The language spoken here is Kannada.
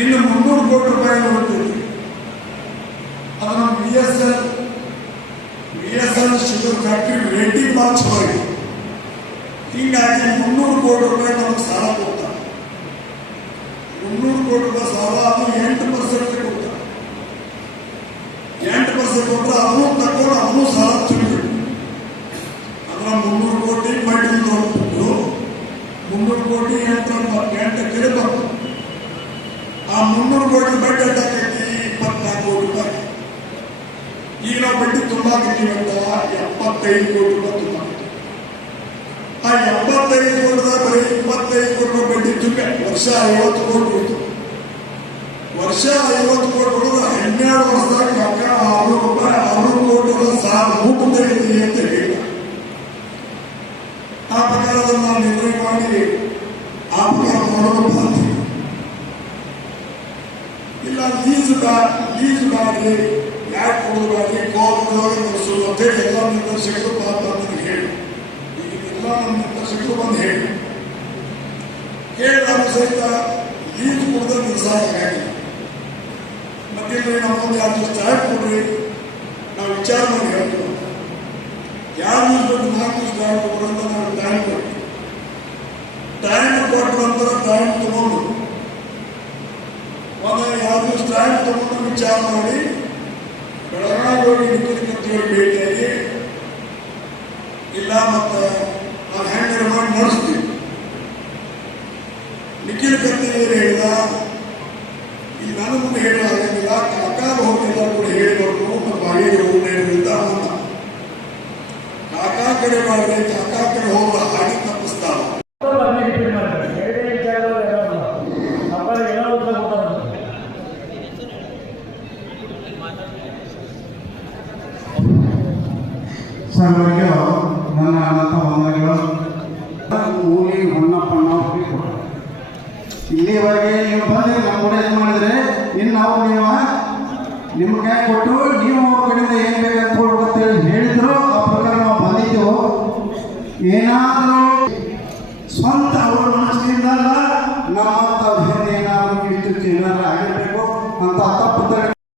ಇನ್ನು 300 ಕೋಟಿ ರೂಪಾಯಿ ಬರ್ತೈತಿ. ಅದು ನಮ್ಮ BSL sugar factory rating marks ಹೋಗಿ ಹಿಂಗಾಗಿ 300 ಕೋಟಿ ರೂಪಾಯಿ ನಮಗೆ ಸಾಲ ಕೊಡ್ತಾರೆ. 300 ಕೋಟಿ ರೂಪಾಯಿ ಸಾಲ ಅದು 8% ಕೊಡ್ತಾರೆ. 8% ಕೊಟ್ಟರೆ ಅದನ್ನು ತಗೊಂಡು ಅದನ್ನು ಸಾಲ ತುಂಬಿಬಿಟ್ಟು ಅದರ 300 ಕೋಟಿ ಬಡ್ಡಿ ತೊಗೊಂಡು 300 ಕೋಟಿ 8 ಬಂತು. ಆ 300 ಕೋಟಿ ಬಡ್ಡಿ ಎಷ್ಟಾಗೈತಿ? 24 ಕೋಟಿ ರೂಪಾಯಿ. ಈಗ ನಾವು ಬಡ್ಡಿ ತುಂಬಾಕಿದ್ದೀವಂತ 75 ಕೋಟಿ ರೂಪಾಯಿ ತುಂಬ. ಆ 75 ಕೋಟಿದಾಗ ಬರೀ 25 ಕೋಟಿ ರೂಪಾಯಿ ಬಡ್ಡಿ ತುಂಬೆ ವರ್ಷ 50 ಕೋಟಿ ಇತ್ತು. ವರ್ಷ 50 ಕೋಟಿ ಹುಡುಗ 12 ವರ್ಷದಾಗ 600 ರೂಪಾಯಿ 600 ಕೋಟಿ ಸಾಲ ಮುಟ್ಟುತ್ತೈತಿ ಅಂತ ಹೇಳಿದ. ಆ ಪ್ರಕಾರದ ನಾವು ನಿರ್ಣಯ ಮಾಡಿ ಆ ಪ್ರಕಾರ ಮಾಡೋದು ಮಾಡ್ತೀವಿ. ಇಲ್ಲ ಲೀಸ್ ಮಾಡಿ ಯಾಕೆ ಕೊಡೋದಾಗಿ ಗೋವಾದೊಳಗೆ ನಡೆಸೋದು ಅಂತೇಳಿ ಎಲ್ಲ ನಿರ್ದೇಶಕರು ನನಗೆ ಹೇಳಿ. ಈಗ ಎಲ್ಲ ನಮ್ಮ ನಿರ್ದೇಶಕರು ಬಂದು ಹೇಳಿದಾಗ ಸಹಿತ ಲೀಸ್ ಕೊಡದೆ ನಿರ್ಸಾಕಾಗಿಲ್ಲ. ಮತ್ತಿಲ್ಲಿ ನಮ್ಮೊಂದು ಯಾರು ಟೈಮ್ ಕೊಡ್ರಿ, ನಾವು ವಿಚಾರ ಮಾಡಿ ಹೇಳ್ತೀವಿ. ಯಾರು ನಿಲ್ಬೇಕು 4 ದಿವಸ ಟೈಮ್ ಕೊಡ್ರಿ ಅಂತ ನಾವು ಟೈಮ್ ಕೊಡ್ತೀವಿ. ಟೈಮ್ ಕೊಟ್ಟ ನಂತರ ಟೈಮ್ ತಗೊಂಡು 2 ದಿವಸ ಟೈಮ್ ತಗೊಂಡು ವಿಚಾರ ಮಾಡಿ ಬೆಳಗಾವಿ ಹೋಗಿ ನಿಖಿಲ್ ಕತ್ತಿಯವರು ಭೇಟಿಯಾಗಿ ಇಲ್ಲ ಮತ್ತೆ ನಾವು ಹೆಂಗೆ ಮಾಡಿ ನಡೆಸ್ತೀವಿ. ನಿಖಿಲ್ ಕತ್ತಿಯವರು ಹೇಳಿದ ಈಗ ನನ್ನ ಮುಂದೆ ಹೇಳಲಾಗಿಲ್ಲ, ಕಾಕಾಗ ಹೋಗಿಲ್ಲ ಕೂಡ ಹೇಳಿದವರು ನಮ್ಮ ಬಾಗಿಲು ಹೋಗಿದ್ದರಿಂದ ಕಾಕಾ ಕಡೆ ಮಾಡಿದ್ರೆ ಕಾಕಾ ಕಡೆ ಹೋಗುವ ಹಾಗೆ ತಪ್ಪಿಸ್ತಾವ. ಸರ್ವರಿಗೆ ನನ್ನ ಅನಂತ ವಂದನೆಗಳು. ಮೂಲಿ ಹೊನ್ನಪ್ಪಣ್ಣ ಇಲ್ಲಿವರೆಗೆ ನೀವು ಬಂದು ನಮ್ಮ ಕೂಡ ಏನು ಮಾಡಿದರೆ ಇನ್ನು ನಾವು ನಿಮ್ಮ ಕೈ ಕೊಟ್ಟು ನೀವು ಅವ್ರ ಕಡೆಯಿಂದ ಏನು ಬೇಕಂತ ಕೊಡ್ಬೇಕಂತೇಳಿ ಹೇಳಿದ್ರು. ಆ ಪ್ರಕಾರ ನಾವು ಬಂದಿದ್ದೆವು. ಏನಾದರೂ ಸ್ವಂತ ಅವ್ರ ಮನಸ್ಸಿನಿಂದ ನಮ್ಮ ಅವ್ರ ಹಿಂದೆ ಏನಾದರೂ ಕಿತ್ತು ಏನಾದರೂ ಆಗಿರಬೇಕು ಅಂತ ತಪ್ಪು